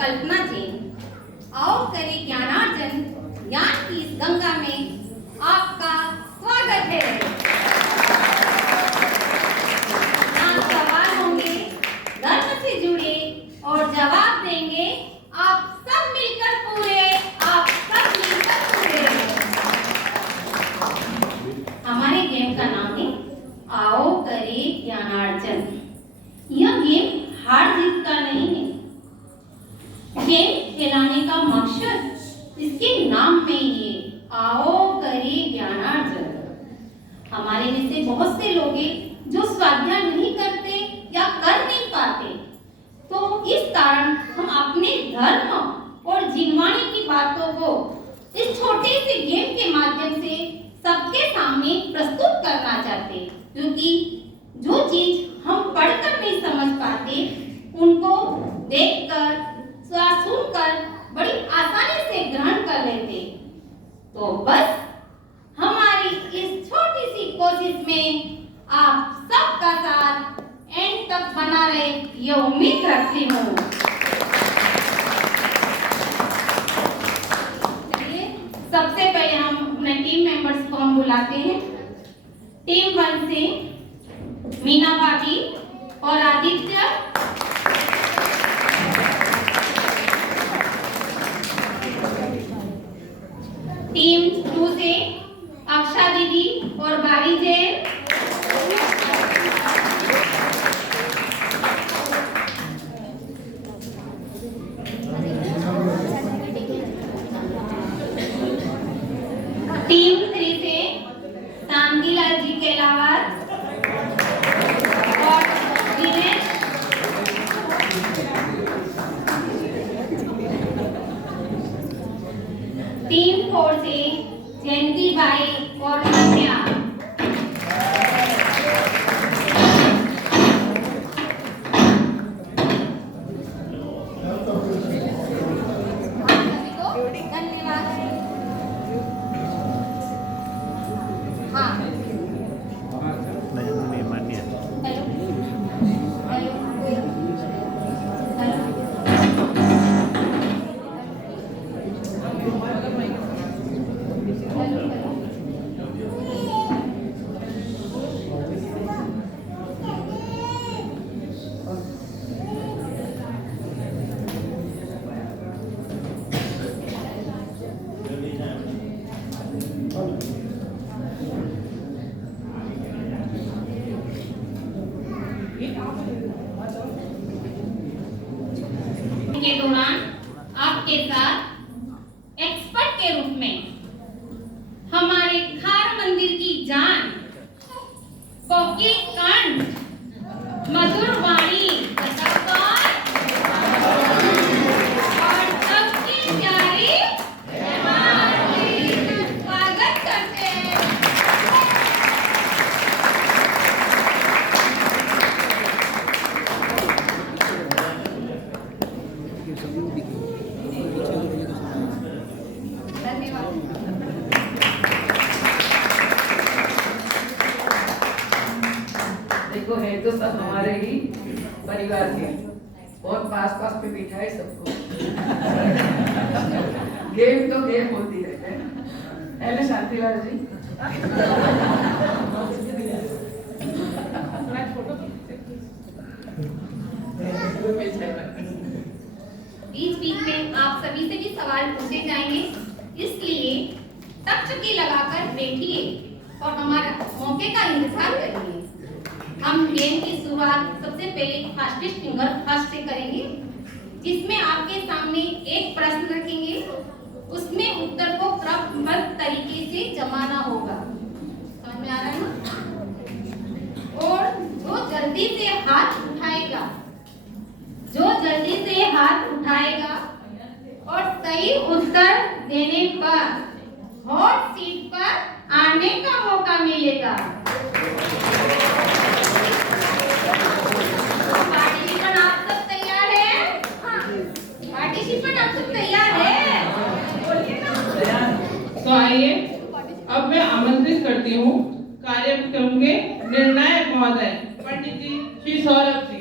कल्पना जैन। आओ करें ज्ञानार्जन, ज्ञान की इस गंगा में आपका स्वागत है। यहाँ सवाल होंगे धर्म से जुड़े और जवाब देंगे आप सब मिलकर पूरे, आप सब मिलकर पूरे। हमारे गेम का नाम है आओ करें ज्ञानार्जन। यह गेम हार जीत का नहीं है। गेम खिलाने का मकसद इसके नाम में ही है, आओ करें ज्ञानार्जन। हमारे जैसे बहुत से लोग हैं जो स्वाध्याय नहीं करते या कर नहीं पाते, तो इस कारण हम अपने धर्म और जीवनी की बातों को इस छोटे से गेम के माध्यम से सबके सामने प्रस्तुत करना चाहते हैं, क्योंकि जो चीज हम पढ़कर नहीं समझ पाते उनको देखकर सुनकर बड़ी आसानी से ग्रहण कर लेते। तो बस हमारी इस छोटी सी कोशिश में आप सबका साथ एंड तक बना रहे ये उम्मीद रखती हूँ। सबसे पहले हम अपने टीम मेंबर्स को हम बुलाते हैं। टीम 1 से मीना भाभी और आदित्य, टीम 2 से अक्षा दीदी और बारी जैन, टीम 3 से शांतिलाल जी केलावत और दिनेश, टीम 4 से जयंती बाई और नन्या, धन्यवाद। हाँ के दौरान आपके साथ एक्सपर्ट के रूप में हमारे खार मंदिर की जान, कोकिल कंठ, मधुर वाणी और सबके प्यारे स्वागत करते हैं। देखो है तो सब हमारे ही परिवार के, बहुत पास पास पे बिठा है सबको। गेम तो गेम होती है ना शांतिलाल जी। बीच बीच में आप सभी से भी सवाल पूछे जाएंगे, इसलिए टकटकी लगाकर बैठिए और हमारा मौके का इंतजार करिए। हम गेम की शुरुआत सबसे पहले फास्टेस्ट फिंगर फर्स्ट से करेंगे, जिसमें आपके सामने एक प्रश्न रखेंगे, उसमें उत्तर को क्रमबद्ध तरीके से जमाना होगा। समझ में आ रहा है ना? और जो जल्दी से हाथ उठाएगा, और सही उत्तर देने पर हॉट सीट पर आने का मौका मिलेगा। पार्टिसिपेंट आप सब तैयार हैं? पार्टिसिपेंट आप सब तैयार हैं? बोलिए ना। तो आइए अब मैं आमंत्रित करती हूँ कार्यक्रम के निर्णायक महोदय पंडित जी श्री सौरभ जी।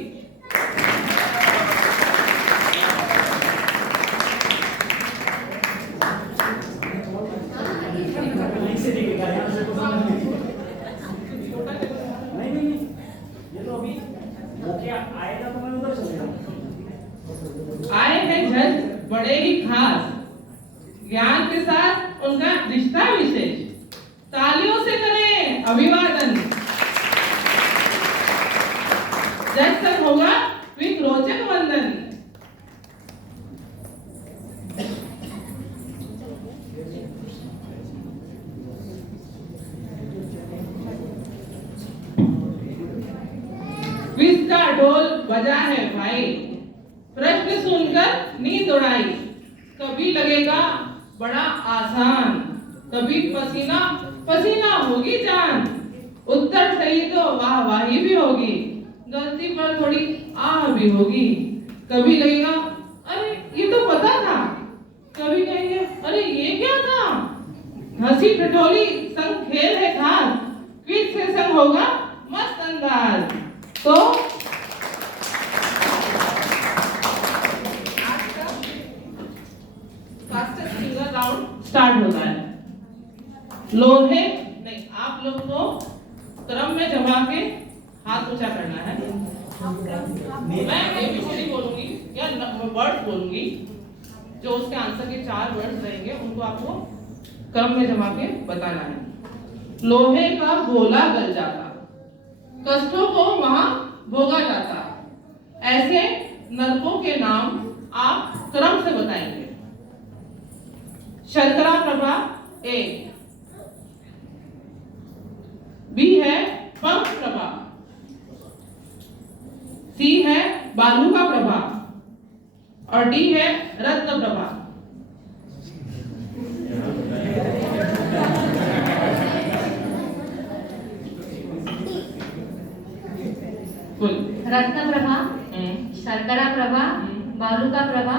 क्विज का ढोल बजा है भाई, प्रश्न सुनकर नींद उड़ाई। कभी लगेगा बड़ा आसान, कभी पसीना पसीना होगी जान। उत्तर सही तो वाह वाही भी होगी, गलती पर थोड़ी आह भी होगी। कभी लगेगा अरे ये तो पता था, कभी कहेंगे अरे ये क्या था। हंसी ठिठोली संग खेल है खास, क्विज से संग होगा मस्त अंदाज। तो आज का फास्टेस्ट फिंगर राउंड स्टार्ट होता है। लोहे नहीं, आप लोग को क्रम में जमा के हाथ ऊंचा करना है। मैं एबीसीडी बोलूंगी या वर्ड बोलूंगी, जो उसके आंसर के 4 वर्ड्स रहेंगे उनको आपको क्रम में जमा के बताना है। लोहे का गोला गल जाता, कष्टों को वहां भोगा जाता। ऐसे नरकों के नाम आप क्रम से बताएंगे। शर्करा प्रभा ए, बी है पंख प्रभा, सी है बालू का प्रभा और डी है रत्न प्रभा। रत्न प्रभा, शर्करा प्रभा, बालू का प्रभा,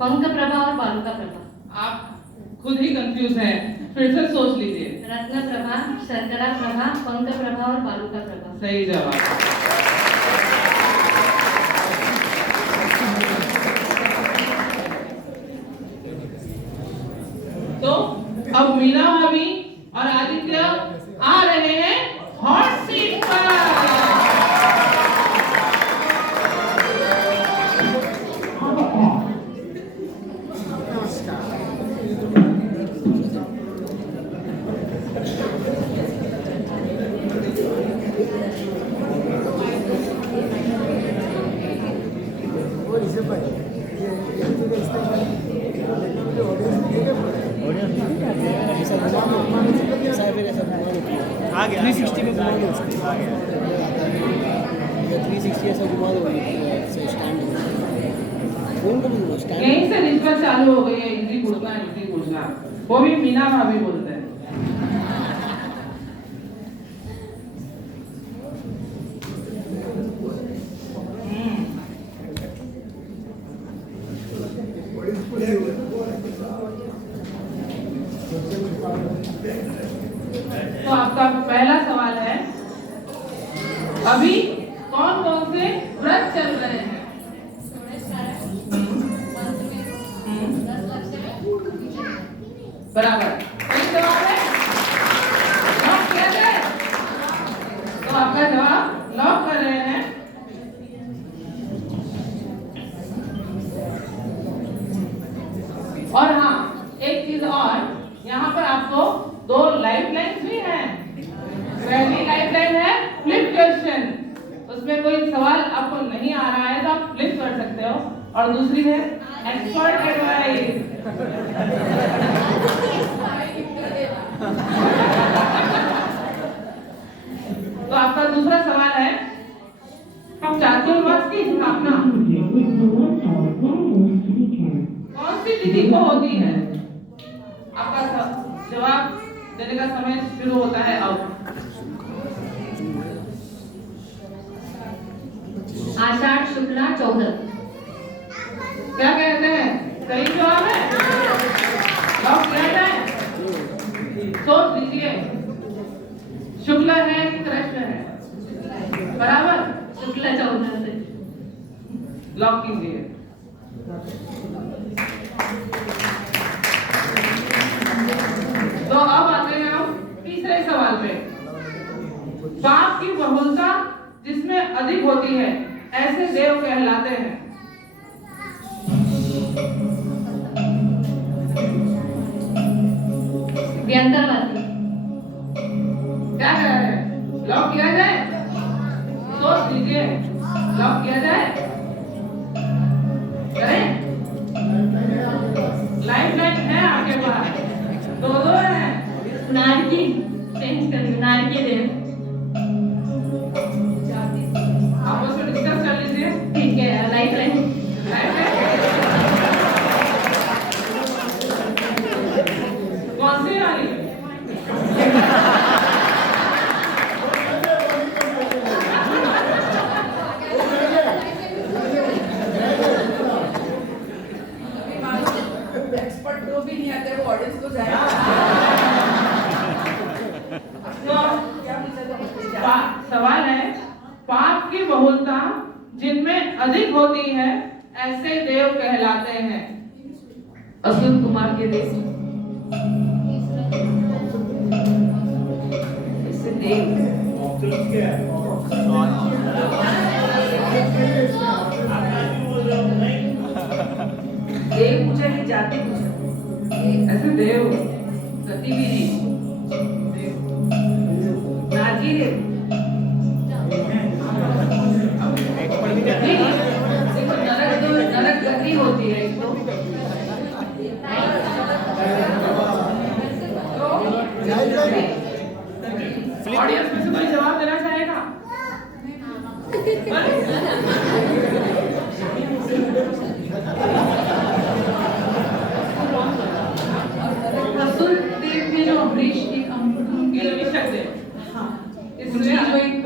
पंख प्रभा और बालू का प्रभा। आप खुद ही कंफ्यूज हैं, फिर से सोच लीजिए। रत्न प्रभा, शर्करा प्रभा, पंख प्रभा और बालू का प्रभा। सही जवाब। तो अब मीना भाभी और आदित्य आ रहे हैं हॉट सीट पर। आ गया 360 में घुमा दो उसको, 360 ऐसा घुमा दो स्टैंड फोन को भी घुमा स्टैंड। यहीं से रिश्वत चालू हो गई है, इजी पूछना, वो भी मीना भाभी बोलते हैं। तो आपका पहला सवाल है, अभी कौन कौन से व्रत चल रहे हैं? बराबर, सही जवाब है। लॉक किया जाए? तो आपका जवाब लॉक कर रहे हैं। और हाँ, एक चीज और, यहाँ पर आपको 2 लाइफ लाइन्स भी हैं। पहली लाइफ लाइन है फ्लिप क्वेश्चन, उसमें कोई सवाल आपको नहीं आ रहा है तो आप फ्लिप कर सकते हो, और दूसरी है एक्सपर्ट एडवाइस। तो आपका दूसरा सवाल है, चातुर्मास की स्थापना कौन सी तिथि को होती है? आपका जवाब देने का समय शुरू होता है अब। आषाढ़ शुक्ला 14। क्या कहते हैं? सही जवाब है। लॉक किया जाए? सोच लीजिए, शुक्ला है कि कृष्ण है? बराबर, शुक्ला 14 से। लॉक कीजिए। तो अब आते हैं हम तीसरे सवाल पे। पाप की बहुलता जिसमें अधिक होती है, ऐसे देव कहलाते हैं। व्यंतरवादी। क्या कह रहे हैं? लॉक किया जाए? सोच लीजिए, लॉक किया जाए? करें? लाइफ लाइन है आपके पास, 2 है। नारकी चेंज कर, नारकी देव। बहुलता जिनमें अधिक होती है ऐसे देव कहलाते हैं। असुर कुमार के देव ऐसे देव देव पूछा कि जाति पूछा? ऐसे देव गतिविधि नागी देव देखो नरक गति होती है एक तो ऑडियंस में से कोई जवाब देना चाहेगा? असुर देव में जो अमरीश एक गिल विशक देव, इसमें जो एक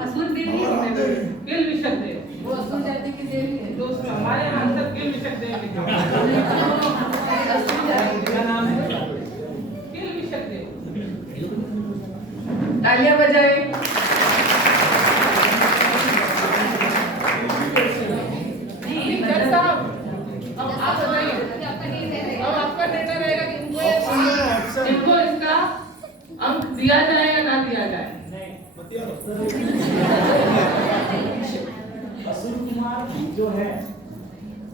असुर देव ही है गिल विशक देव, वो असुर जाति के देव ही है। तो उसमें हमारे आंसर गिल विशक देव लिखा हुआ है। असुर जाति क्या नाम है? गिल विशक देव। तालियां बजाए। नहीं सर साहब, अब आप बताइए, अब आपका निर्णय रहेगा कि इनको इसका अंक दिया जाए या ना दिया जाए। असुर कुमार जो है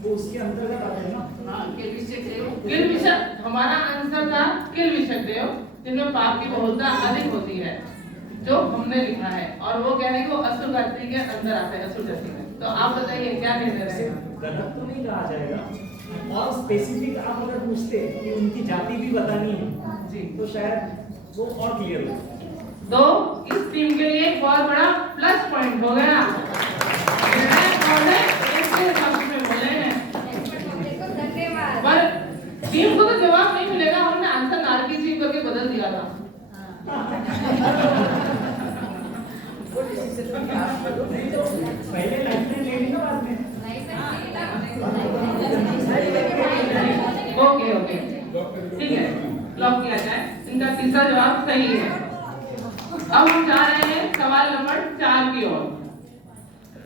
वो उसके अंतर्गत आते हैं ना। हाँ, किल विशक देव। किल विशक, हमारा आंसर था किल विशक देव, जिनमें पाप की बहुलता अधिक होती है, जो हमने लिखा है, और वो कह रहे हैं कि वो असुर जाति के अंदर आते हैं, असुर जाति में। तो आप बताइए क्या निर्णय रहेगा? गलत तो नहीं कहा जाएगा, और स्पेसिफिक आप अगर पूछते कि उनकी जाति भी बतानी है जी, तो शायद वो और क्लियर हो। तो इस टीम के लिए एक बहुत बड़ा प्लस पॉइंट हो गया। इसके पक्ष में बोले हैं, पर टीम को तो जवाब नहीं मिलेगा, हमने आंसर नारकीसी करके बदल दिया था। पहले लाइफ ले ली ना बाद में। ओके ओके ठीक है, लॉक किया जाए। इनका तीसरा जवाब सही है। अब हम जा रहे हैं सवाल नंबर 4 की ओर।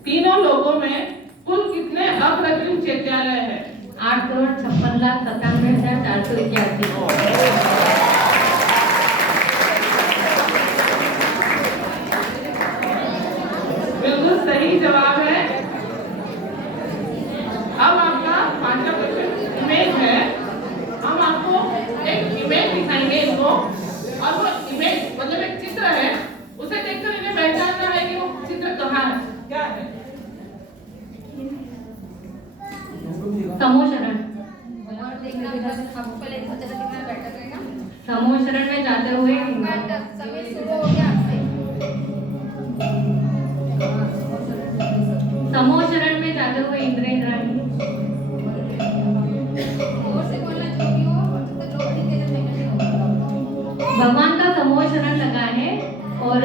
तीनों लोगों में कुल कितने अप्रतिम चैत्यालय है? 8,56,97,481। बिल्कुल सही जवाब है। अब आपका 5वां क्वेश्चन इमेज है। हम आपको एक इमेज दिखाएंगे इनको, और वो इमेज मतलब एक चित्र है, उसे देखकर इन्हें पहचानना है कि वो चित्र कहाँ है, क्या है। समूह शरण। और देखना आपको पहले पता चला कितना बैठक रहेगा। समूह शरण में जाते हुए बैठक समय शुरू हो गया आपसे। समूह शरण में जाते हुए इंद्राणी जोर से बोलना जो भी हो, और जब तक लोग दिखे जब नहीं होगा। भगवान का समूह शरण लगा है, और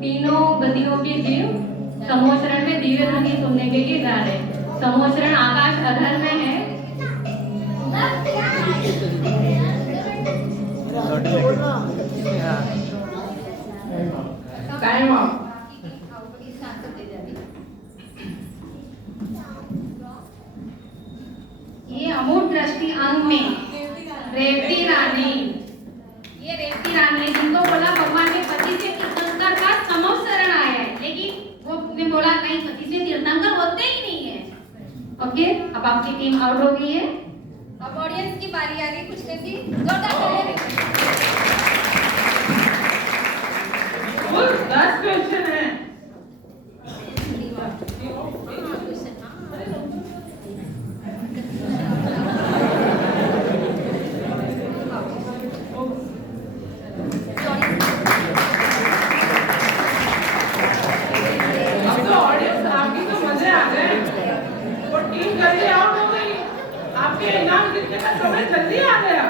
तीनों गतियों के जीव समूह शरण में दिव्य ध्वनि सुनने के लिए जा रहे हैं। समूह शरण आकाश अधर में है। Time up. ये अमूर्त दृष्टि अंग में रेवती रानी, ये रेवती रानी है, जिनको बोला भगवान के पति से तीर्थंकर का समूह शरण आया है, लेकिन वो ने बोला नहीं, पति से तीर्थंकर होते ही नहीं है। ओके, अब आपकी टीम आउट हो गई है। अब ऑडियंस की बारी आ गई पूछने की। जोरदार तालियां। कुल 10 क्वेश्चन है। अब तो ऑडियंस आपकी तो मजे आ गए, वो टीम जल्दी आउट हो गई, आपके इनाम जीतने का समय जल्दी आ गया।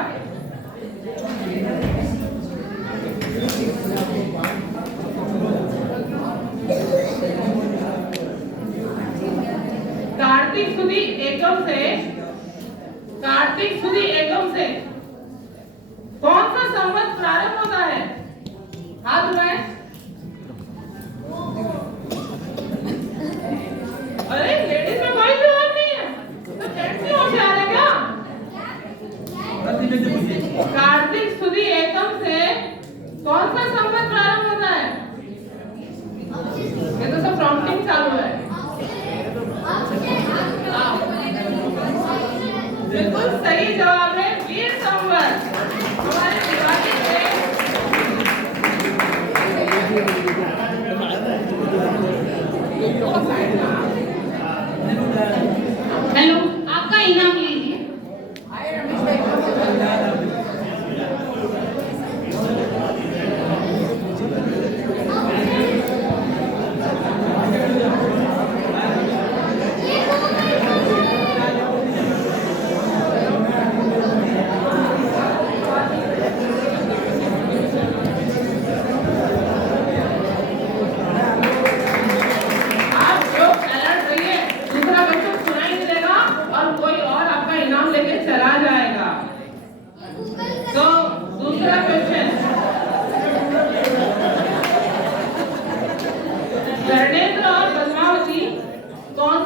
कार्तिक सुदी एकम से कौन सा संवत प्रारंभ होता है? हाथ उठाएं।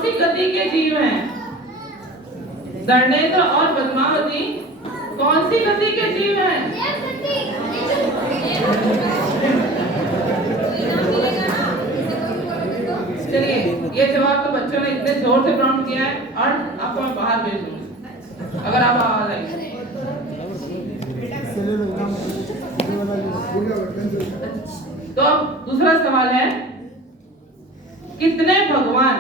सी गति के जीव हैं? धर्मेंद्र और पद्मावती कौन सी गति के जीव हैं? चलिए, ये जवाब तो बच्चों ने इतने जोर से प्रॉम्प्ट किया है और आपको मैं बाहर भेज दूंगी अगर आप आवाज आई। तो अब दूसरा सवाल है, कितने भगवान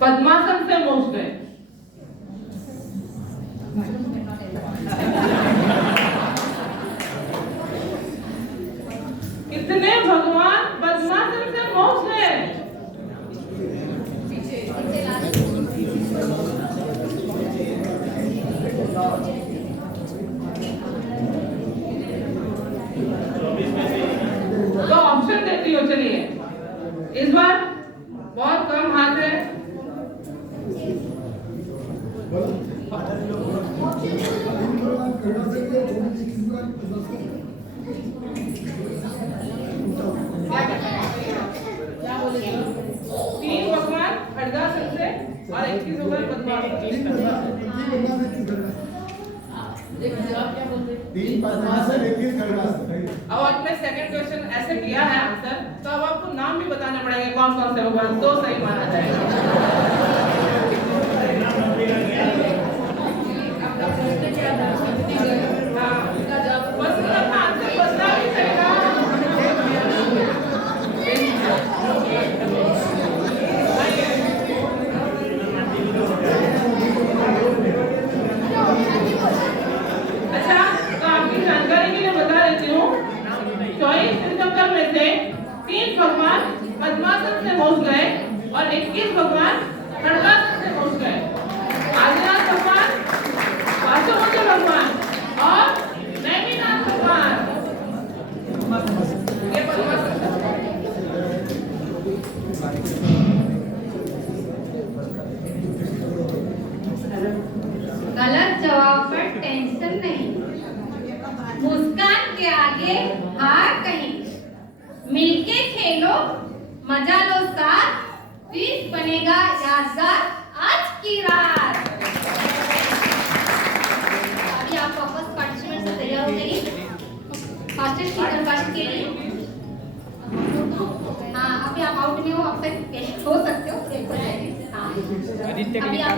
पद्मासन से मोक्ष गए? कितने भगवान पद्मासन से मोक्ष गए? तो ऑप्शन देती हो। चलिए, इस बार बहुत कम हाथ है। तीन भगवान खड्गासन से और 21 भगवान पद्मासन। अब आपने सेकंड क्वेश्चन ऐसे किया है आंसर, तो अब आपको नाम भी बताने पड़ेंगे कौन कौन से भगवान, तो सही माना जाएगा। बस अपना आंसर बता भी देगा। अच्छा, तो आपकी जानकारी के लिए बता देती हूँ, 24 तीर्थंकर में से 3 भगवान पद्मासन से मोक्ष गए और 21 भगवान खड्गासन से मोक्ष गए। आदिनाथ भगवान, वासुदेव भगवान और नैमिनाथ भगवान, ये पद्मासन। गलत जवाब पर टेंशन नहीं, मुस्कान के आगे हार कहीं, मिलके खेलो मजा लो साथ, क्विज बनेगा यादगार आज की रात। अभी आप वापस पार्टिसिपेंट से तैयार हो जाइए फास्टेस्ट स्पीकर फास्ट के लिए। हाँ, अभी आप आउट में हो, अब तक हो सकते हो। हाँ, अभी आप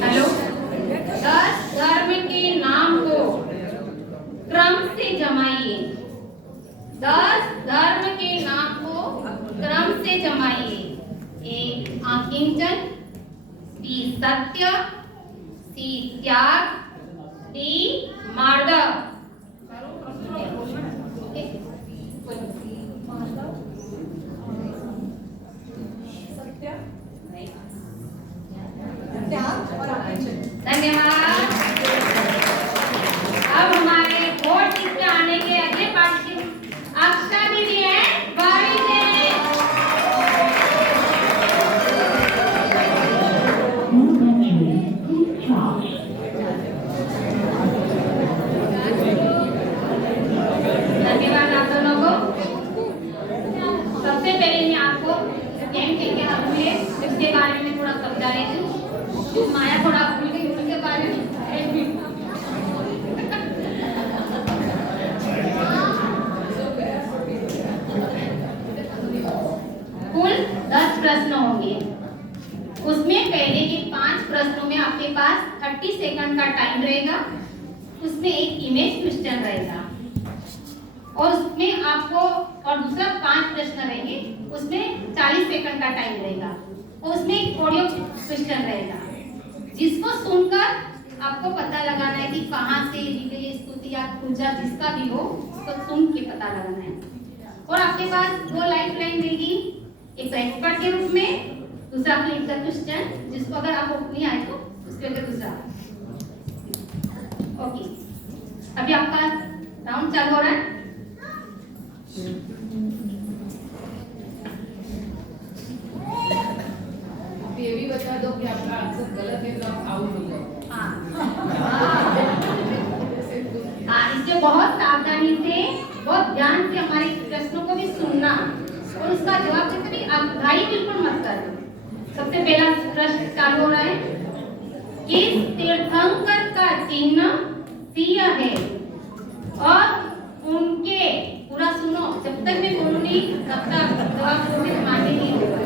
हेलो, 10 धर्म के नाम को क्रम से जमाइए। 10 धर्म के नाम को क्रम से जमाइए। A आकिंचन, B सत्य, C त्याग, D मार्दव। धन्यवाद। अब हमारे बोर्ड पे आने के अगले पार्टिसिपेंट अक्षा दीदी है, बारी से। धन्यवाद आप दोनों को। सबसे पहले मैं आपको गेम के क्या हुए इसके बारे में थोड़ा समझा रही हूँ। माया थोड़ा भूल गई उनके बारे में। कुल 10 प्रश्न होंगे, उसमें पहले के 5 प्रश्नों में आपके पास 30 सेकंड का टाइम रहेगा, उसमें एक इमेज क्वेश्चन रहेगा और उसमें आपको, और दूसरा 5 प्रश्न रहेंगे, उसमें 40 सेकंड का टाइम रहेगा और उसमें एक ऑडियो क्वेश्चन रहेगा, जिसको सुनकर आपको पता लगाना है कि कहाँ से दी गई स्तुति या पूजा जिसका भी हो, उसको सुन के पता लगाना है। और आपके पास 2 लाइफ लाइन रहेगी, एक एक्सपर्ट के रूप में, दूसरा फ्लिप द क्वेश्चन, जिसको अगर आपको नहीं आए तो उसके अगर दूसरा। ओके, अभी आपका राउंड चालू हो रहा है। कह दो कि आपका आंसर गलत है तो आप आउट हो जाओ। इसलिए बहुत सावधानी से, बहुत ध्यान से हमारे प्रश्नों को भी सुनना और उसका जवाब देते भी आगाही बिल्कुल मत करना। सबसे पहला प्रश्न चालू हो रहा है, किस तीर्थंकर का चिन्ह सिंह है और उनके, पूरा सुनो, जब तक मैं बोलूंगी तब तक जवाब दोगे तो मान्य नहीं होगा,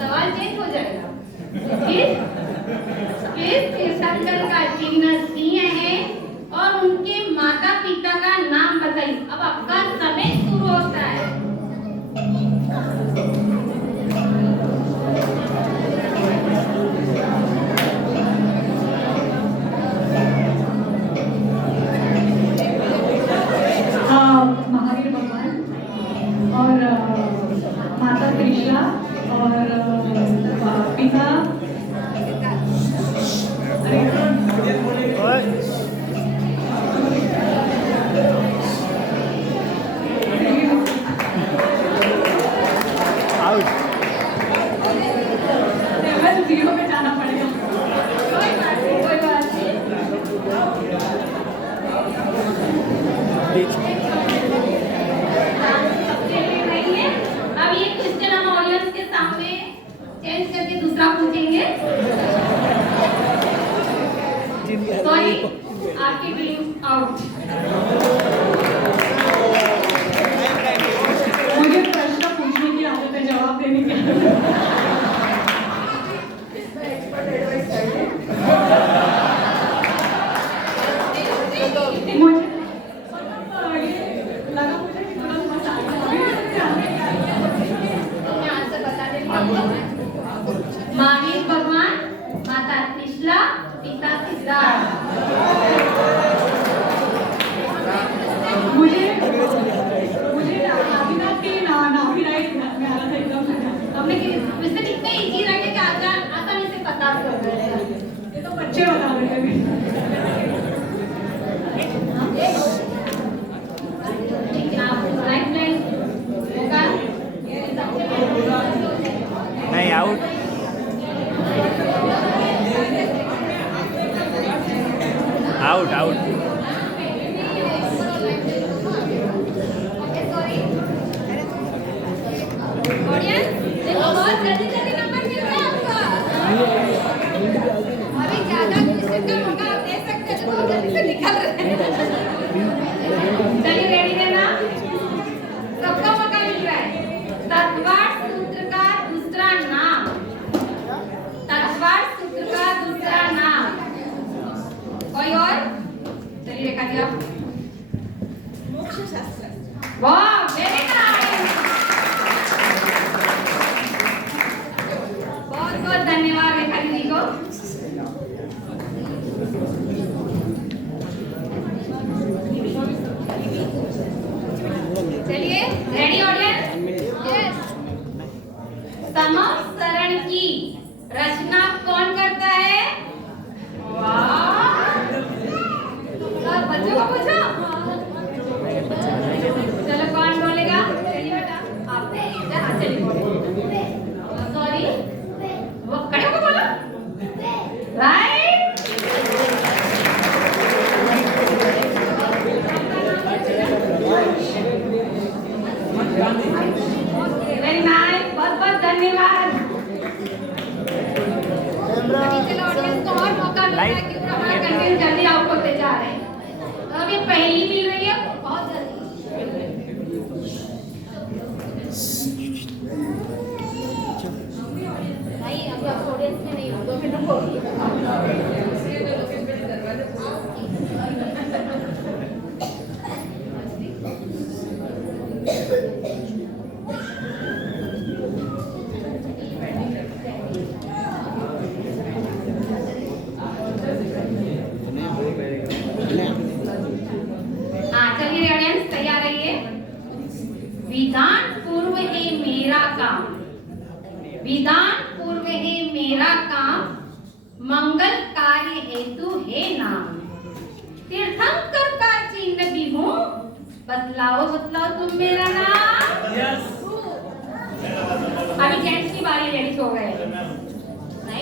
सवाल चेंज हो जाएगा। किस तीर्थंकर का चिन्ह सिंह है और उनके माता पिता का नाम बताइए। अब आपका समय शुरू होता है। महावीर भगवान और माता त्रिशला और पिता जीरो में जाना पड़ेगा। कोई बात नहीं, कोई बात नहीं। अब ये क्वेश्चन हम ऑडियंस के सामने चेंज करके दूसरा पूछेंगे। सॉरी, आपकी टीम आउट। मुझे प्रश्न पूछने की आदत है, जवाब देने की। महावीर भगवान, माता त्रिशला, पिता सिद्धार्थ। मुझे आदिनाथ के नाम ही राइट में आ रहा था एकदम। हमने वैसे कितने इजी रहे कि आसानी से पता कर रहे हैं। ये तो बच्चे बता रहे हैं। ठीक है, आप राइट लाइन होगा नहीं, आउट। Out out. ऑडियंस देखो, बहुत जल्दी जल्दी नंबर मिल रहा है आपका। अभी ज्यादा क्वेश्चन का मौका आप दे सकते हैं, बहुत जल्दी से निकल रहे हैं। चलिए रेडी रहना, सबका मौका मिल रहा है। तत्वार्थ सूत्र का दूसरा नाम, तत्वार्थ सूत्र का दूसरा नाम। कोई और? चलिए रेखा जी आप। मोक्ष शास्त्र। वाह, वेरी नाइस। बहुत बहुत धन्यवाद रेखा जी को। चलिए रेडी ऑडियंस? यस। समसरण की रचना कौन करता है? वाह, सब बच्चों को पूछो। चलो कौन बोलेगा? चलिए बेटा, आप। चलिए, सॉरी, वो खड़े होकर बोलो। राइट। वेरी नाइस, बहुत बहुत धन्यवाद। चलो ऑडियंस को और मौका मिल रहा है क्योंकि हमारा कंटेंट जल्दी आउट होते जा रहे हैं। तो अभी पहली मिल रही है बहुत जल्दी। नहीं, अभी आप ऑडियंस में नहीं हो, 2 मिनट रुको। हाँ चलिए ऑडियंस तैयार रहिए। विधान पूर्व है मेरा काम, विधान पूर्व है मेरा काम, मंगल कार्य हेतु है नाम। तीर्थंकर का चिन्ह भी हूँ, बतलाओ बतलाओ तुम मेरा नाम। अभी जेंट्स की बारी, लेडीज हो गए। नहीं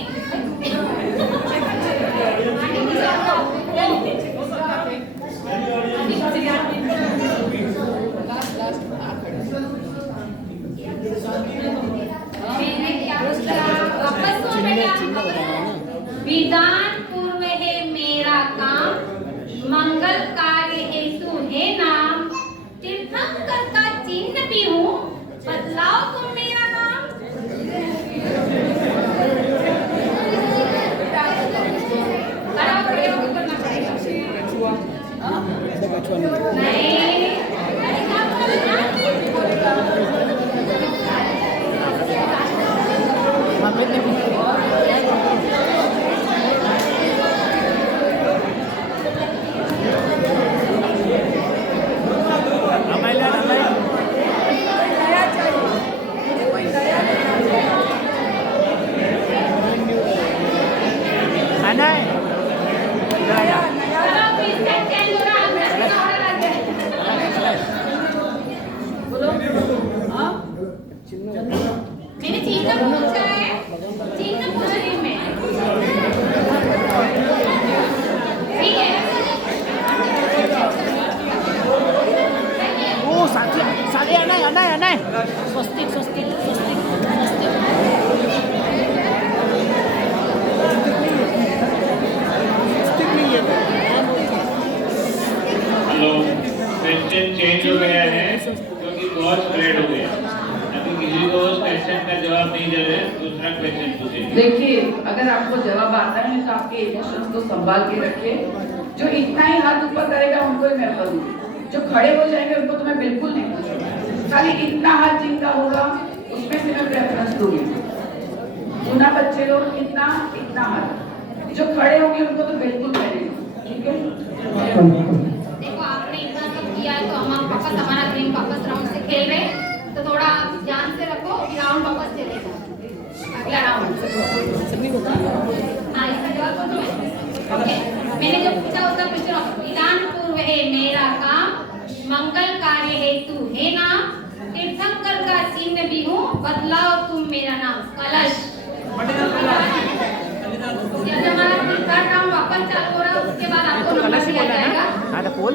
मैंने क्या पूछा? वापस सुन बेटा। विधान पूर्व है मेरा काम, मंगल कार्य हेतु है नाम, तीर्थंकर का चिन्ह भी हूँ, बदलाओ तुम मेरा नाम। खड़े होकर करना पड़ेगा। नहीं, अरे क्या बोलना? चलो, पीछे चेंज हो रहा है, अंदर से और आ गया। मैंने चिन्ह पूछा है, चिन्ह पूछ रही हूँ मैं। ठीक है। ओ साथी आना है स्वस्तिक हेलो, क्वेश्चन चेंज हो गया है क्योंकि बहुत स्प्रेड हो गया। अभी किसी को उस क्वेश्चन का जवाब नहीं दे रहे, दूसरा क्वेश्चन पूछेंगे। देखिए, अगर आपको जवाब आता है तो आपके इमोशंस को संभाल के रखिए। जो इतना ही हाथ ऊपर करेगा उनको ही मैं करूँगी, जो खड़े हो जाएंगे उनको तो मैं बिल्कुल नहीं पूछूंगी। खाली इतना हाथ जिनका होगा उसमें से मैं प्रेफरेंस दूंगी। सुना बच्चे लोग, इतना हाथ, जो खड़े होंगे उनको तो बिल्कुल करेंगे। ठीक है? देखो, आपने इतना सब किया है तो हम वापस हमारा गेम वापस राउंड से खेल रहे हैं, तो थोड़ा ध्यान से रखो, राउंड वापस चलेगा। अगला राउंड। हाँ, इसका जवाब दो तुम्हें। ओके, मैंने जो पूछा उसका क्वेश्चन, विधान पूर्व है मेरा काम, मंगल कार्य हेतु है नाम, तीर्थंकर का चिन्ह भी हूँ, बदलाओ तुम मेरा नाम। कलश। जब हमारा तीसरा राउंड वापस चालू हो रहा है उसके बाद आपको नंबर दिया जाएगा। हाँ तो बोल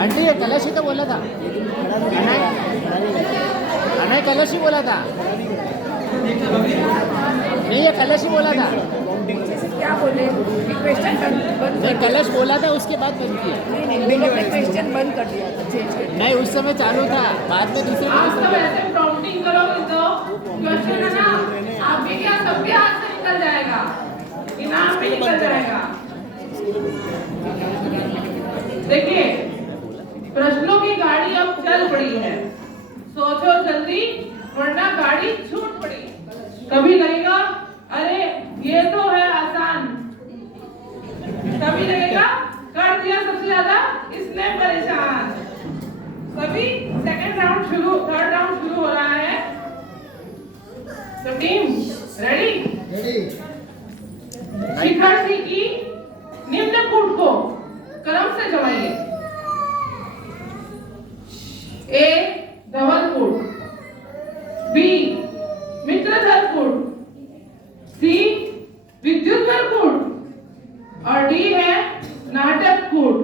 आंटी, ये कलश ही तो बोला था। अनय कलश ही बोला था। नहीं, ये कलश ही बोला था। क्या बोले? क्वेश्चन नहीं, कलश बोला था, उसके बाद बंद किया। क्वेश्चन बंद कर दिया था, चेंज कर। नहीं, उस समय चालू था, बाद में दूसरे आप सब ऐसे प्रॉम्प्टिंग करोगे तो क्वेश्चन है ना, आपके क्या सबके हाथ से निकल जाएगा, इनाम भी निकल जाएगा। देखिए, प्रश्नों की गाड़ी अब चल पड़ी है, सोचो जल्दी वरना गाड़ी छूट पड़ी। कभी लगेगा अरे ये तो है आसान, कभी लगेगा कर दिया सबसे ज्यादा इसने परेशान। कभी सेकंड राउंड शुरू, थर्ड राउंड शुरू हो रहा है। तो टीम रेडी? शिखर जी की निम्न कूट को क्रम से जमाइए। ए धवल कूट, बी मित्रधर कूट, सी विद्युतधर कूट और डी है नाटक कूट।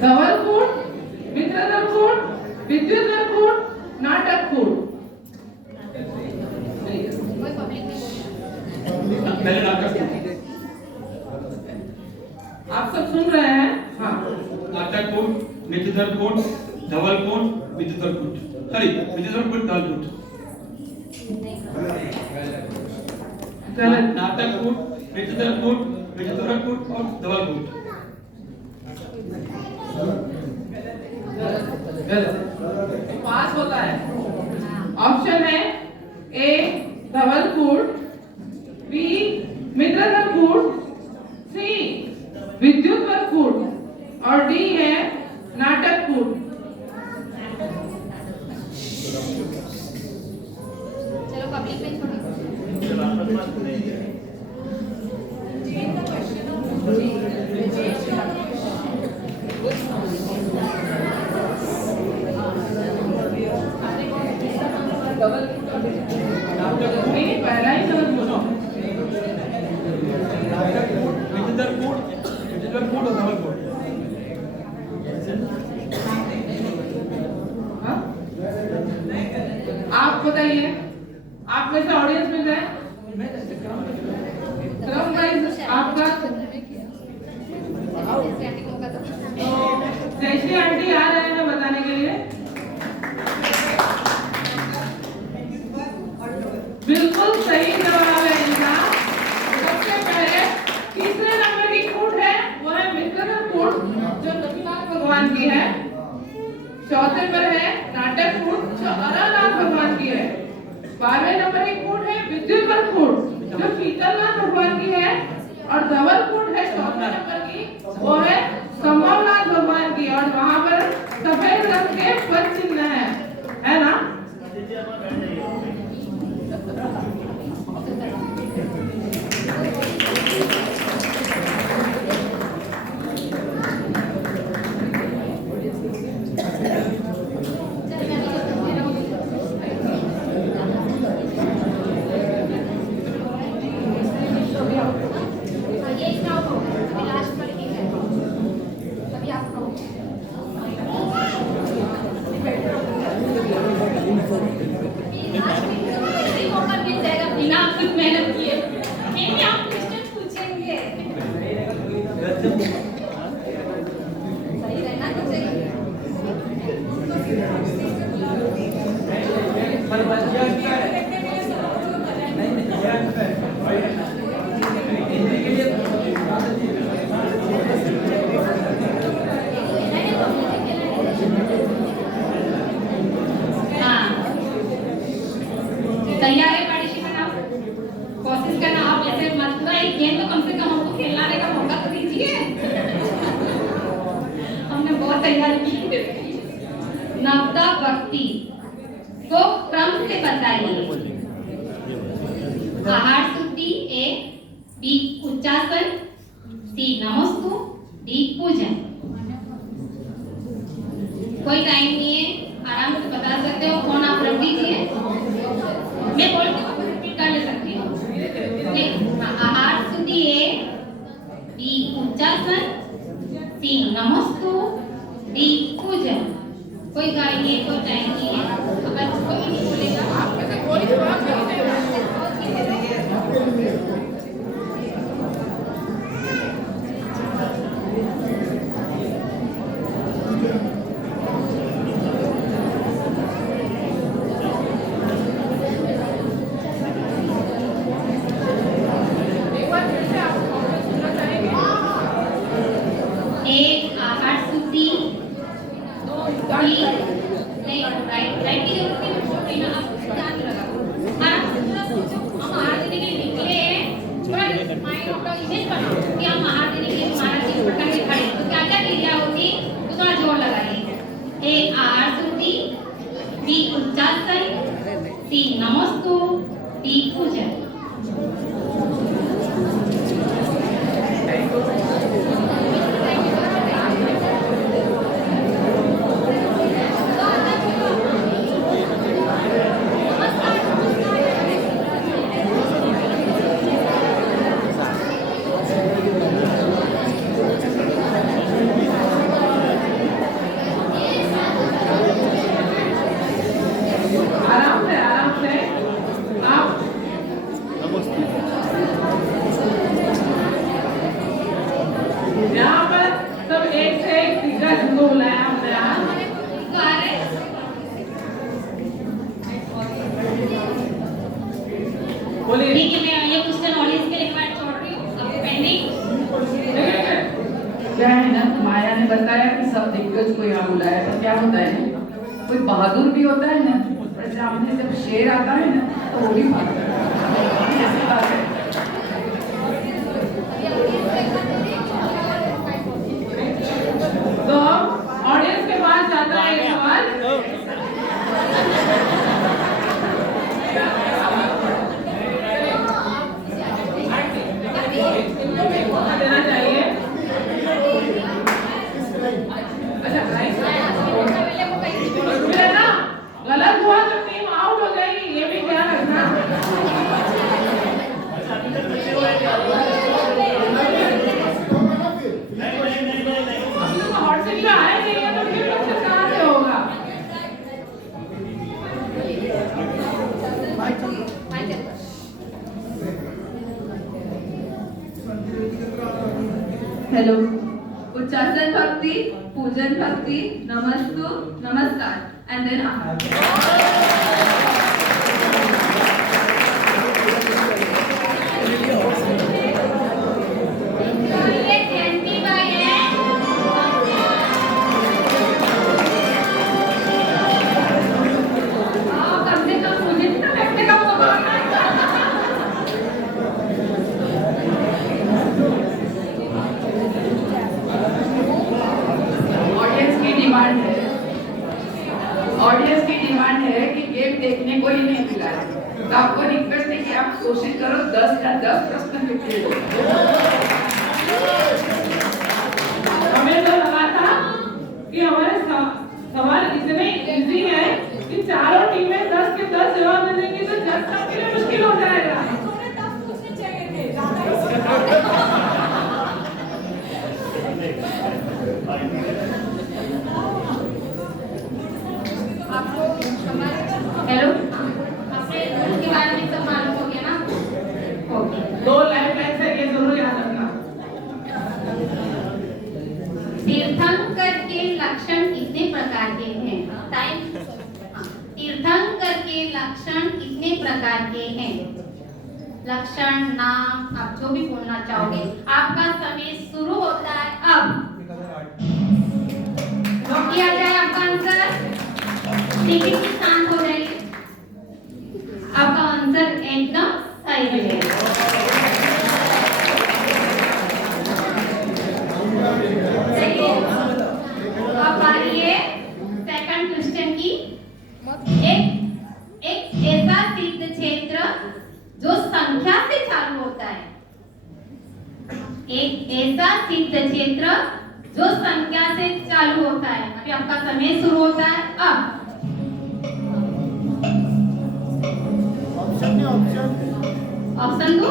धवल कूट, मित्रधर कूट, विद्युतधर कूट, नाटक कूट। कोई पब्लिक नहीं। पहले नाटक कूट। आप सब सुन रहे हैं? हाँ। नाटक कूट, मित्रधर कूट, धवल कूट, विद्युतधर कूट। सॉरी, विद्युतधर कूट, धवल कूट। नाटक कूट, मित्रधर कूट, विद्युतधर कूट और धवल कूट। पास होता है। ऑप्शन है ए धवल कूट, बी मित्रधर कूट, सी विद्युतधर कूट और डी है नाटक कूट। चलो पब्लिक में छोड़ो। चौथे पर है नाटक कूट जो अलानाथ भगवान की है। 12वें नंबर की कूट है विद्युत कूट जो शीतलनाथ भगवान की है। और धवल कूट है चौथे नंबर की, वो है संभवनाथ भगवान की। और वहां पर सफेद रंग के पद चिन्ह है ना? ये इसका हो गया लास्ट पर ही है अभी आपका हो मौका मिल जाएगा बिना कुछ मेहनत किए मेरे आप क्वेश्चन पूछेंगे सही रहना चाहिए तैयार है पार्टिसिपेंट आप कोशिश करना आप ऐसे मत एक गेम तो कम से कम हमको खेलने का मौका तो दीजिए हमने बहुत तैयारी की नवदा भक्ति को क्रम से बताइए आहार शुद्धि ए बी उच्चासन सी नमस्तु डी पूजन कोई टाइम नहीं है आराम से बता सकते हो फोन आप रख दीजिए मैं बोलती हूँ रिपीट कर ले सकती हूँ आहार शुद्धि ए बी उच्चासन सी नमस्तु डी पूजन कोई गाय नहीं है कोई टाइम नहीं है अगर कोई नहीं बोलेगा आप कैसे एक आहार शुद्धि नहीं राइट की जरूरत नहीं छोड़ देना आप ध्यान लगाओ आराम से पूरा सोचो हम आहार देने के लिए निकले हैं थोड़ा माइंड अपना इमेज बनाओ कि हम आहार देने के लिए हमारा चीज पकड़ के खड़े तो क्या क्या क्रिया होगी तो थोड़ा जोर लगाइए एक आहार शुद्धि बी उच्चासन सी नमस्तु डी पूजन आराम से आप यहाँ पर सब एक से एक दिग्गज जिनको बुलाया हमने यहाँ इसको आ रहे बोलिए ठीक है मैं ये क्वेश्चन ऑडियंस के लिए मैं छोड़ रही हूँ अब पेंडिंग क्या है ना माया ने बताया कि सब दिग्गज को यहाँ बुलाया तो क्या होता है ना कोई बहादुर भी होता है ना पर सामने जब शेर आता है ना तो वो भी भागता है ऐसी बात है तो ऑडियंस के पास जाता है एक सवाल देना चाहिए अच्छा फिर ना गलत हुआ तो टीम आउट हो जाएगी ये भी ध्यान रखना हॉट सीट पे आए नहीं है तो फिर क्वेश्चन कहाँ से होगा हेलो उच्चासन भक्ति पूजन भक्ति नमस्तु नमस्कार एंड देन ये जयंती बाई है देखने को ही नहीं मिला है। तो आपको रिक्वेस्ट है कि आप कोशिश करो 10 का 10 प्रश्न लिखिए। हमें तो लगा था कि हमारे सवाल इतने इजी है कि चारों टीमें 10 के 10 जवाब दे देंगी तो जज सबके लिए मुश्किल हो जाएगा। हेलो, आपने इसके बारे में सब मालूम हो गया ना? ओके। 2 लाइफलाइन से ये जरूर याद रखना। तीर्थंकर के लक्षण कितने प्रकार के हैं? टाइम। तीर्थंकर के लक्षण कितने प्रकार के हैं? लक्षण, नाम, आप जो भी बोलना चाहोगे। आपका समय शुरू होता है अब। नोट किया जाए आपका आंसर। लेकिन शांत हो जाइए, आपका आंसर एकदम सही है। अब आ रही है सेकंड क्वेश्चन की। एक ऐसा तीर्थ क्षेत्र जो संख्या से चालू होता है। एक ऐसा तीर्थ क्षेत्र जो संख्या से चालू होता है। अभी आपका समय शुरू होता है अब। ऑप्शन दो।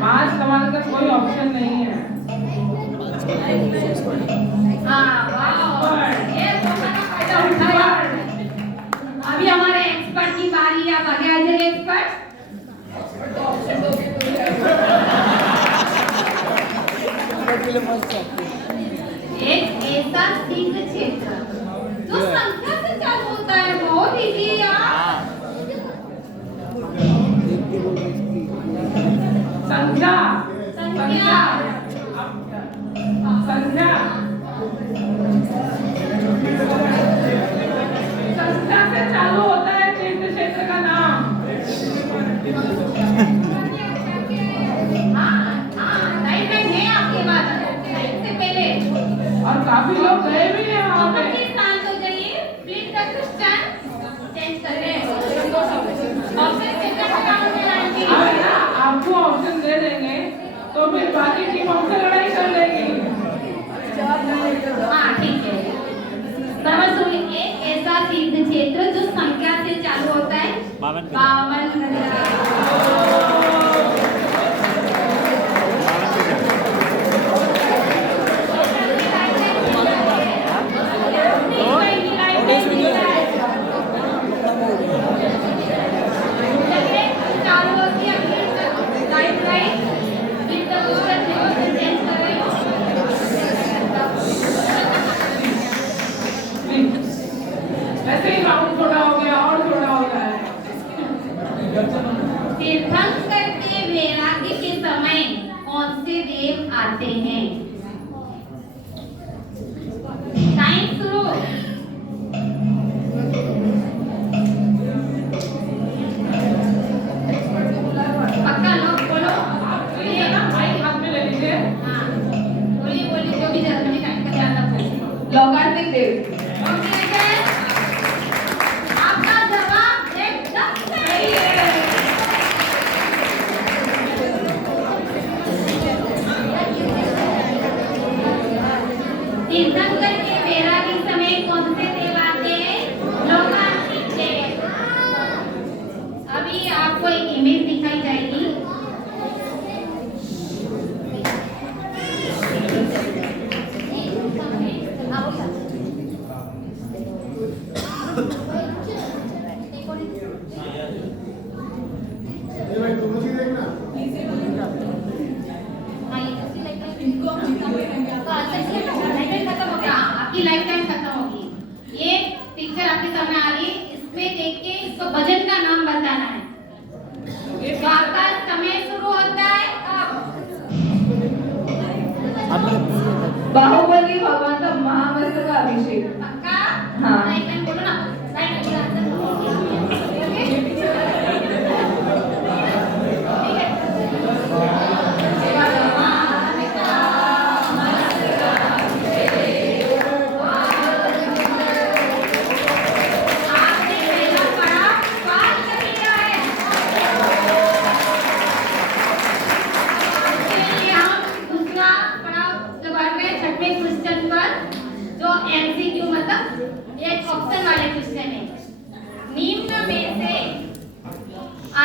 पांच सवाल का कोई ऑप्शन नहीं है। अभी हमारे एक्सपर्ट की बारी है। अब आगे आ जाइए एक्सपर्ट। एक ऐसा तीर्थ क्षेत्र जो संख्या से चालू होता है। बहुत इजी है यार। संख्या संख्या संख्या संख्या से चालू होता है तीर्थ क्षेत्र का नाम। लाइन में है आपके बात से पहले। और काफी लोग गए भी हैं वहाँ पे। शांत हो जाइए। प्लीज द क्वेश्चन चेंज करें। ऑप्शन सेकंड राउंड में लाएंगे। अगर ना आपको ऑप्शन दे देंगे तो फिर बाकी टीम हमसे लड़ाई कर लेगी। हाँ ठीक है। समझ सुनिए। एक ऐसा तीर्थ क्षेत्र जो संख्या से चालू होता है। 52। ऐसे ही राउंड थोड़ा हो गया और थोड़ा हो गया है। तीर्थंकर के वैराग्य के समय कौन से देव आते हैं? टाइम शुरू। पक्का लोग बोलो। ये ना माइक हाथ में ले लीजिए। हाँ बोलिए बोलिए जो भी जर्मनी टाइम का ध्यान रखो। लौकार्तिक देव। आपका जवाब एकदम सही है। तीर्थंकर के वैराग्य समय कौन से देव आते हैं? लौकार्तिक देव। अभी आपको एक इमेज दिखाई जाएगी। आपकी लाइफ टाइम खत्म होगी। ये पिक्चर आपके सामने आ रही है। इसमें देख के इसको भजन का नाम बताना है। तो आपका समय शुरू होता है अब। बाहुबली भगवान का महामस्तक का अभिषेक। पक्का? हाँ। लाइफ टाइम बोलो ना। लाइफ टाइम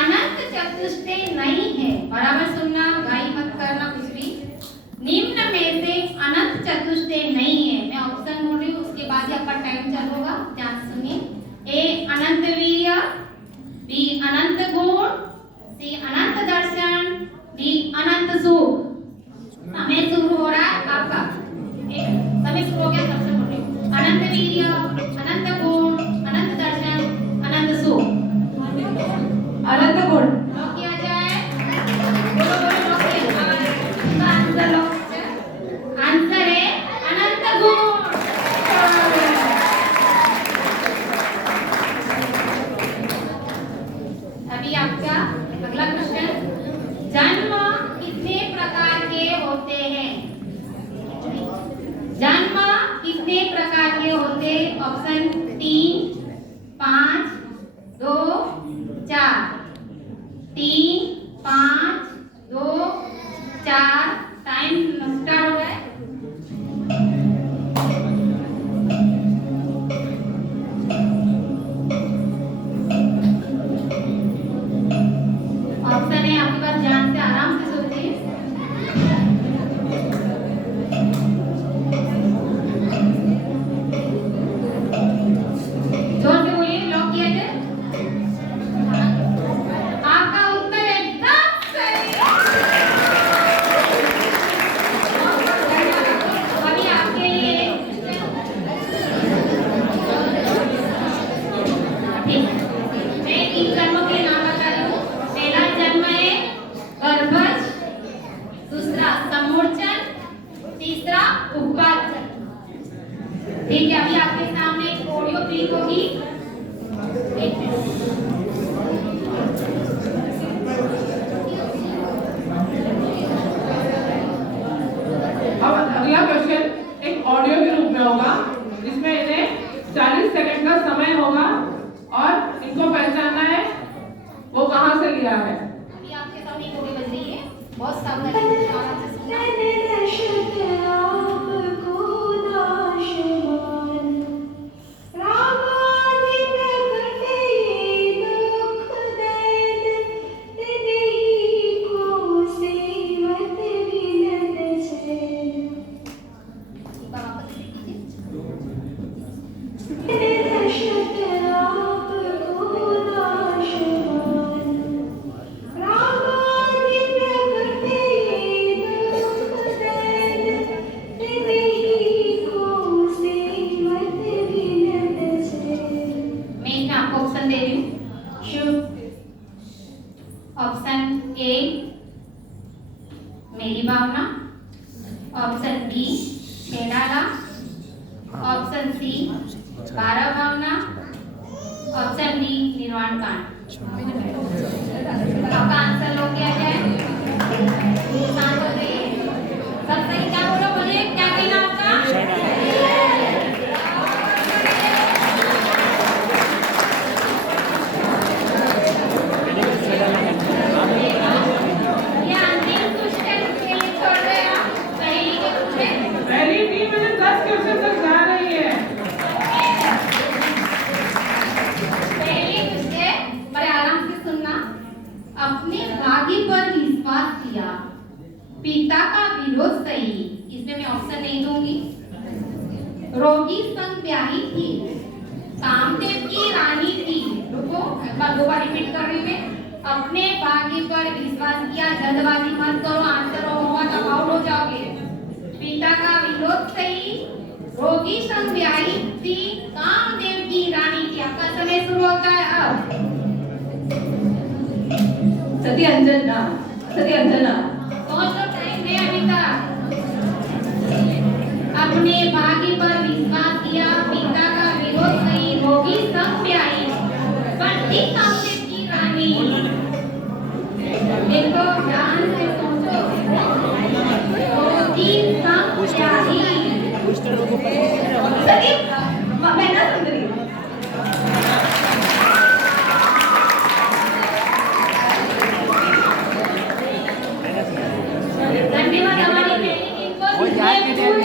अनंत चतुष्टय नहीं है। बराबर सुनना, गाई मत करना कुछ भी। निम्न में से अनंत चतुष्टय नहीं है। मैं ऑप्शन बोल रही हूँ, उसके बाद ही आपका टाइम चालू होगा, ध्यान से सुनिए। ए अनंत वीर्य, बी अनंत गुण, सी अनंत दर्शन, डी अनंत सुख। समय शुरू हो रहा है आपका, एक समय शुरू हो गया, तब से बोल रही हूँ। अनंत वीर्य, अनंत गुण, अनंत दर्शन, अनंत सुख। अनंत गुण। लॉक किया जाए। बोलो बोलो, लॉक किया जाए। इसका आंसर लॉक है। आंसर है अनंत गुण। अभी आपका अगला क्वेश्चन, जन्म कितने प्रकार के होते हैं? जन्म कितने प्रकार के होते? ऑप्शन 3, 5, 2, 4। 3, 5, 2, 4। टाइम स्टार्ट हो रहा है। ऑप्शन है आपके पास, ध्यान से आराम से सोचिए। जोर से बोलिए, लॉक किया जाए। आपका उत्तर एकदम सही। अभी आपके लिए ठीक है, मैं इन जन्मों के नाम बता रही हूँ। पहला जन्म है गर्भज, दूसरा समूर्चन, तीसरा उपार्जन। ठीक है, अभी आपके सामने एक ऑडियो क्लिप होगी, एक मिनट। अब अगला क्वेश्चन एक ऑडियो के रूप में होगा, जिसमें इन्हें 40 सेकंड का समय होगा और इनको पहचानना है वो कहाँ से लिया है। अभी आपके सामने एक ऑडियो बज रही है, बहुत सावधानी से आराम से सुनना। एक बार वापस रिपीट कीजिए। मैं इसमें आपको ऑप्शन दे रही हूँ। शुभ, ऑप्शन ए मेरी भावना, ऑप्शन बी खेडाला, ऑप्शन सी 12 भावना, ऑप्शन डी निर्वाण कांड। आपका आंसर लो किया जाए। शांत हो जाइए। सब सही क्या बोलो, बोलिए क्या कहना आपका? ये अंतिम क्वेश्चन के लिए छोड़ रहे हैं आप। पहली के क्वेश्चन, पहली टीम में 10 क्वेश्चन तक जा रही है। पहली क्वेश्चन बड़े आराम से सुनना। अपने भाग्य पर विश्वास किया, पिता का विरोध सही। इसमें मैं ऑप्शन नहीं दूंगी। रोगी संग ब्याही थी, कामदेव की रानी थी। रुको, एक बार दो बार रिपीट कर रही हूँ मैं। अपने भाग्य पर विश्वास किया, जल्दबाजी मत करो, आंसर होगा तो आउट हो जाओगे। पिता का विरोध सही, रोगी संग ब्याही थी, कामदेव की रानी थी। आपका समय शुरू होता है अब। सती अंजना, सती अंजना। कौन सा टाइम है अभी तक? अपने भाग्य पर विश्वास किया, पिता का विरोध सही, रोगी संग ब्याही, पति कामदेव की रानी। देखो ध्यान से सोचो, रोगी संग ब्याही। सती, मैं ना सुन रही हूँ। धन्यवाद हमारी पहली टीम को। 10 सेकंड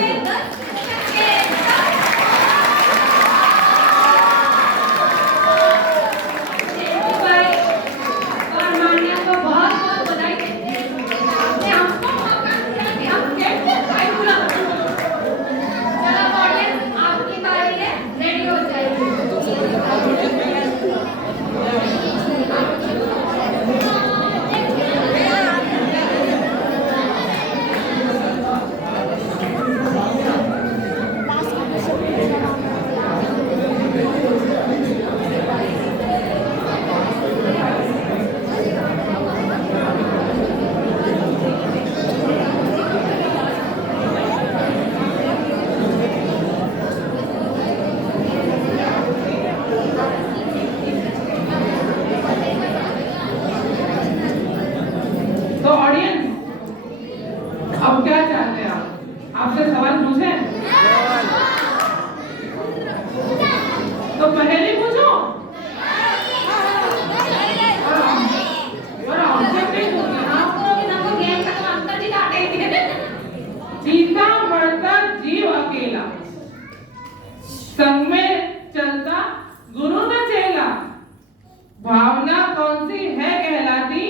भावना कौन सी है कहलाती,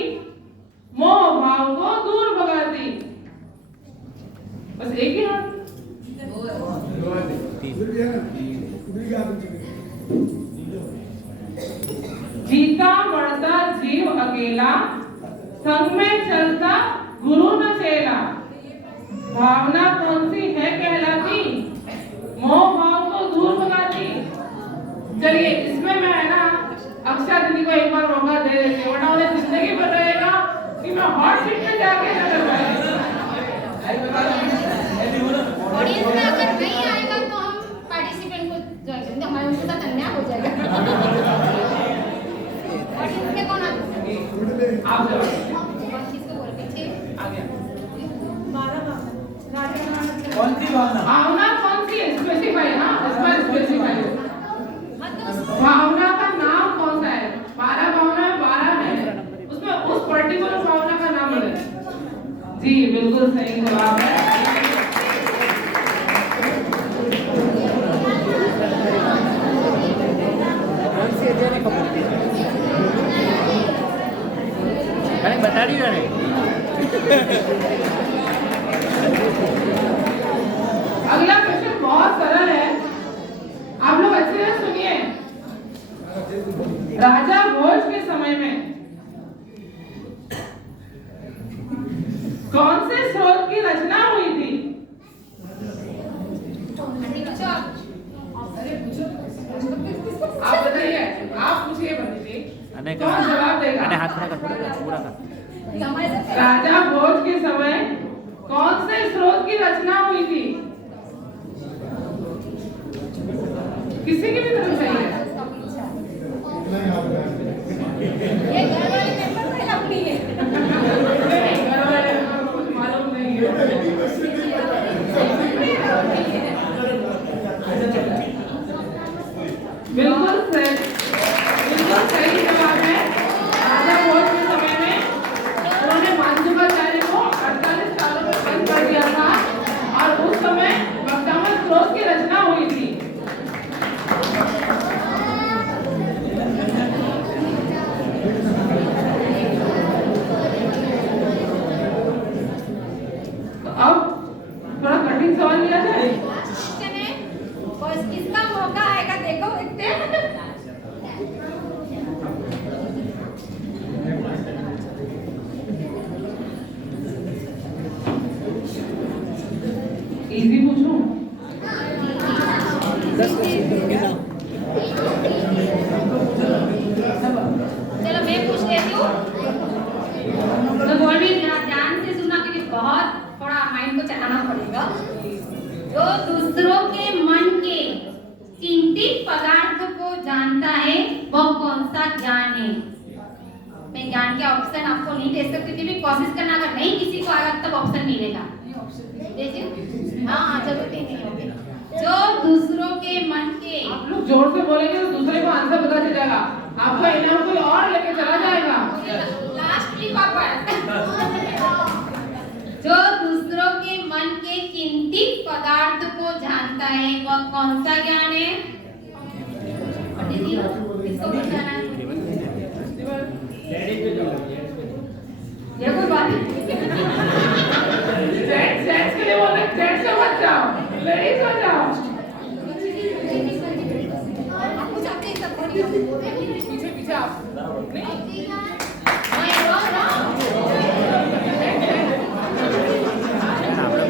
मोह भाव को दूर भगाती। बस एक ही हाथ। जीता बढ़ता जीव अकेला, संग में चलता गुरु न चेला। भावना कौन सी है कहलाती, मोह भाव को दूर भगाती। चलिए इसमें मैं है ना अक्षय दीदी को एक बार मौका दे देती हूँ, वरना उन्हें जिंदगी भर रहेगा कि मैं हॉट सीट में जाके न कर पाएगी। ऑडियंस में अगर नहीं आएगा तो हम पार्टिसिपेंट को ज्वाइन करेंगे, हमारे उनके साथ अन्याय हो जाएगा। ऑडियंस में कौन आता आप जवाब किसको बोल पीछे आ गया। कौन सी भावना? भावना कौन सी है, स्पेसिफाई। हाँ इस बार स्पेसिफाई। मतलब भावना का नाम कौन सा है? 12 भावना है, 12 है, उसमें उस पर्टिकुलर भावना का नाम है। जी बिल्कुल सही जवाब है। कौन सी है नहीं खबर अरे बता रही है। अगला क्वेश्चन बहुत सरल है, आप लोग अच्छे से सुनिए। राजा भोज के समय में कौन से स्रोत की रचना हुई थी? आप बताइए, आप पूछिए बंदी जी, कौन जवाब देगा? हाथ पूरा कर। राजा भोज के समय कौन से स्रोत की रचना हुई थी? किसी की भी तरफ चाहिए। ये घर वाले पेपर में लगती है। घर वाले को कुछ मालूम नहीं है। बिल्कुल सही जवाब है। राजा भोज के समय में उन्होंने मांजुकाचार्य को 48 सालों में बंद कर दिया था और उस समय बगदामल स्रोत की रचना हुई थी। तो अब थोड़ा कठिन सवाल लिया जाए। बस किसका मौका आएगा देखो देखते हैं। इजी पूछूं? 10 चलो मैं पूछ लेती हूँ। तो बोल भी ध्यान से सुना क्योंकि बहुत थोड़ा माइंड को चलाना पड़ेगा। जो दूसरों के मन के चिंतित पदार्थ को जानता है वह कौन सा ज्ञान है? मैं ज्ञान के ऑप्शन आपको नहीं दे सकती थी, भी कोशिश करना, अगर नहीं किसी को आएगा तब ऑप्शन मिलेगा। देखिए हाँ जरूरत नहीं होगी। जो दूसरों के मन के, आप लोग जोर से बोलेंगे तो दूसरे को आंसर पता चलेगा, आपका इनाम कोई और लेके चला जाएगा। लास्ट पापा जो दूसरों के मन के चिंतित पदार्थ को जानता है वह कौन सा ज्ञान है? पंडित जी किसको बताना है? ये कोई बात नहीं। जेंट्स के लिए बोल रहे, जेंट्स से मत जाओ, लेडीज हो जाओ। आपको चाहते हैं सब पीछे पीछे आप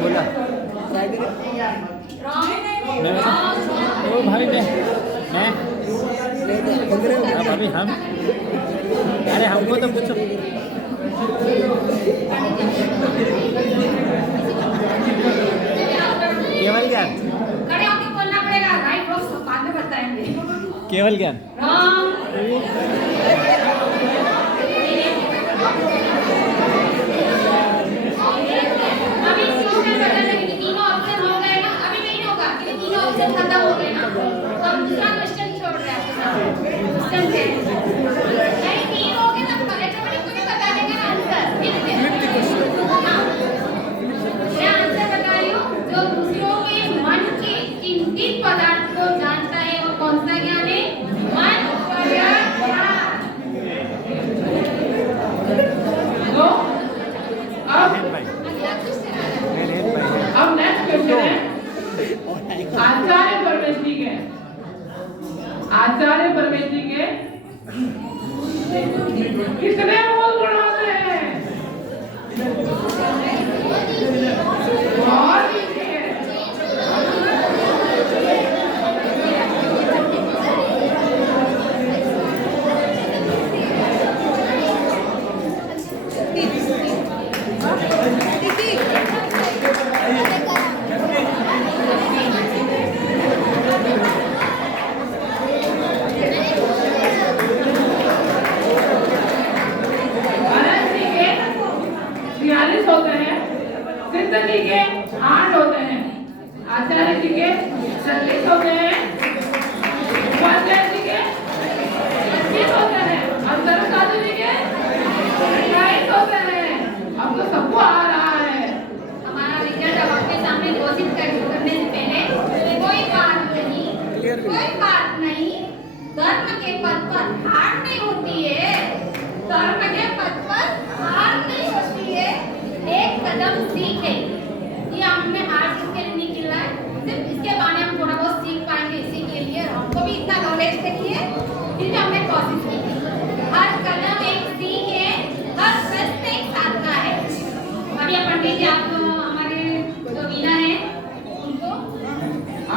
बोला ओ भाई मैं अभी हम अरे हमको तो पूछो। केवल ज्ञान, खड़े होकर बोलना पड़ेगा, राइट रॉन्ग बाद में बताएंगे। केवल ज्ञान अभी तीनों ऑप्शन हो गए ना, अभी नहीं होगा क्योंकि तीनों ऑप्शन खत्म हो गए ना, तो हम दूसरा क्वेश्चन छोड़ रहे हैं। क्वेश्चन से नहीं तीन हो गए ना, ऑटोमेटिक मुझे बता देगा आंसर। हाँ मैं आंसर बता रही हूँ। जो दूसरों के मन के चिंतित पदार्थ को जानता है वो कौन सा ज्ञान है? मन पर्यवसान। कितने बोल बढ़ाते हैं? बहुत इजी है। अनंत जी के 46 होते हैं, सिद्ध जी के 8 होते हैं, आचार्य जी के 36 होते हैं, उपाध्याय जी के 21 होते हैं और सरस साधु जी के 28 होते हैं। अब तो सबको आ रहा है। हमारा रिजल्ट अब आपके सामने घोषित करने से पहले कोई बात नहीं, धर्म के पद पर हार नहीं होती है, धर्म के पद पर हार नहीं होती है, एक कदम सीखे। ये हमने हार जिसके लिए नहीं मिला है, सिर्फ इसके बारे में हम थोड़ा बहुत सीख पाएंगे, इसी के लिए हमको भी इतना नॉलेज चाहिए, फिर हमने कोशिश की थी। हर कदम एक सीख है, हर प्रश्न एक साधना है। अब ये पंडित जी आप हमारे जो विनर हैं उनको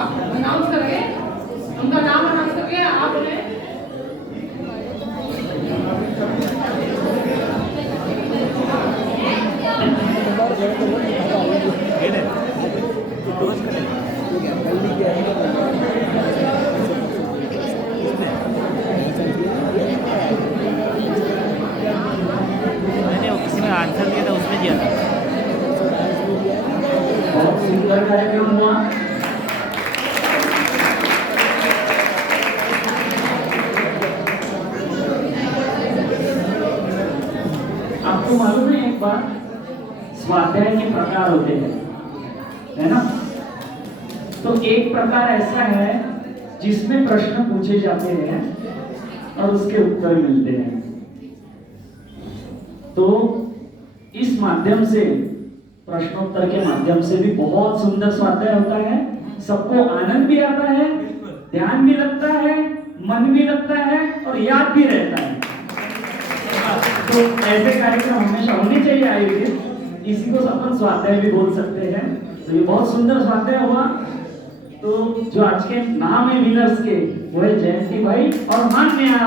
आप अनाउंस करिए, उनका नाम अनाउंस करिए। आप उन्हें मैंने वो किसी ने आंसर दिया था उसमें दिया था। बहुत सुंदर कार्यक्रम हुआ। आपको मालूम है एक बात, स्वाध्याय के प्रकार होते हैं, है ना? तो एक प्रकार ऐसा है जिसमें प्रश्न पूछे जाते हैं और उसके उत्तर मिलते हैं। तो इस माध्यम से, प्रश्नोत्तर के माध्यम से भी बहुत सुंदर स्वाध्याय होता है। सबको आनंद भी आता है, ध्यान भी लगता है, मन भी लगता है और याद भी रहता है। तो ऐसे कार्यक्रम हमेशा होने चाहिए आयोजित। इसी को अपन स्वाध्याय भी बोल सकते हैं। तो ये बहुत सुंदर स्वाध्याय हुआ। तो जो आज के नाम है विनर्स के, वो है जयंती भाई और मान्या।